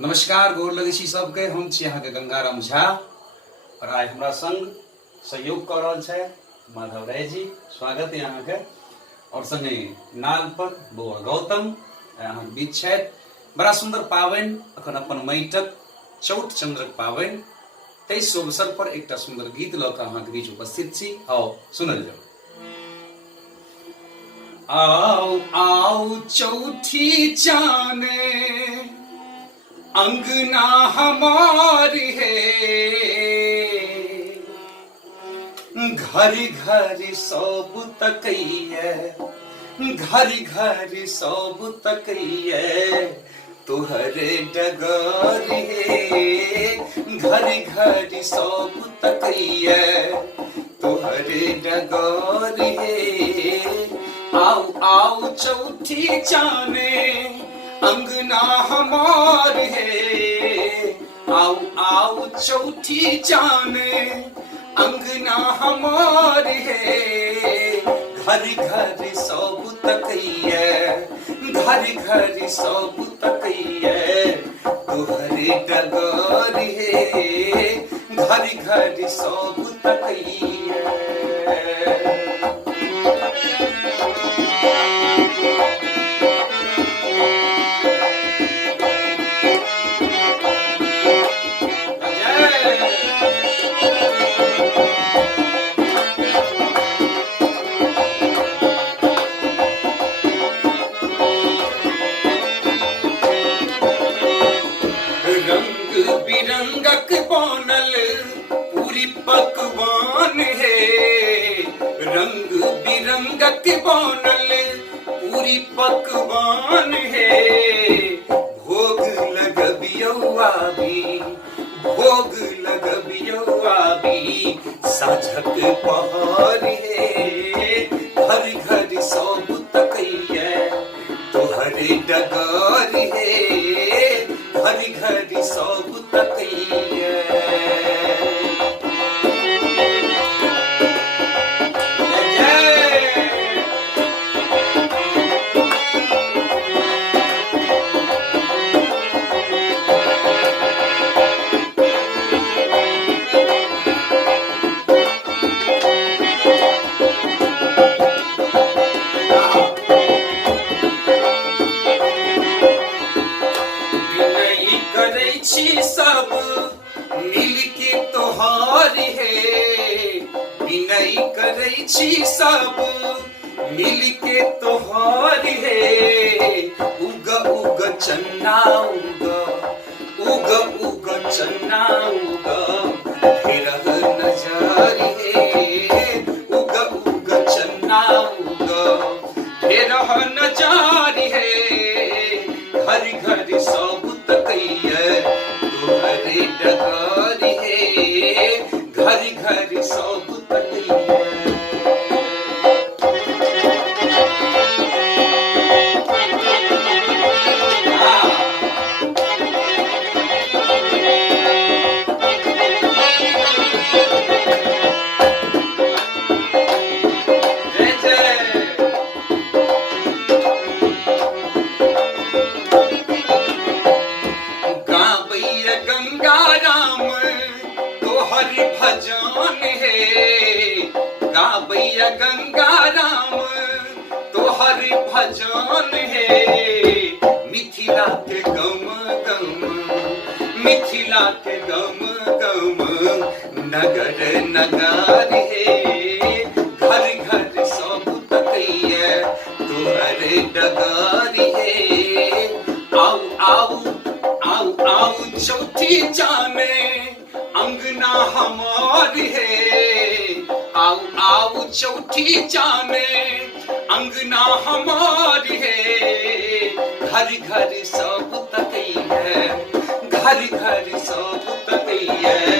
नमस्कार, गोर लगे छी सबके। हम छी अहाँ के गंगाराम झा और आइ हमरा संग सहयोग कर रहल छै माधव राय जी। स्वागत है अहाँ के। और संगे नाल पर बौआ गौतम अहाँ के बीच छै। बड़ा सुंदर पावनि अखन अपन माटिक चौठ चंद्रक पावनि, ताहि शुभ अवसर पर एकटा सुंदर गीत लऽ कऽ अहाँ के बीच उपस्थित छी। आओ सुनल जाओ। आओ आओ चौठी चाने अंगना हमार है, घर घर सब तकैये, घर घर सब तकैये तुहरे डगर है, घर घर सब तकैये तुहरे डगर है। आओ आओ चौठी चाने अंगना हमार है, आओ आओ चौठी चाने अंगना हमार है। घर घर सब तकैये, घर घर सब तकैये तुहरे डगर है, घर घर सब तकैये। बिरंगक बनल पूरी पकवान है, रंग बिरंगक बनल पूरी पकवान है। भोग लगबियौ आबी, भोग लगबियौ आबी साझक पहर है। घर घर सब तकैये तुहरे डगर है, घर घर सब तकैये। सब मिल के तोहार है, विनय करै छी सब मिल के तोहार है। उग उग चन्ना उग, उग उग चन्ना उग फिरह नजर है। उग उग चन्ना उग फिरह नजर है। घर घर सब तकैये तुहरे डगर है, घर घर सब तकैये। गंगाराम तोहर भजन है, गाबैया गंगाराम तोहर भजन है। मिथिला के गम गम, मिथिला के गम गम नगर नगर है। घर घर सब तकैये तुहरे डगर है। आओ आओ आओ आओ चौठी जाने अंगना हमार है, आओ आओ चौठी जाने अंगना हमार है। घर घर सब तकैये, घर घर सब तकैये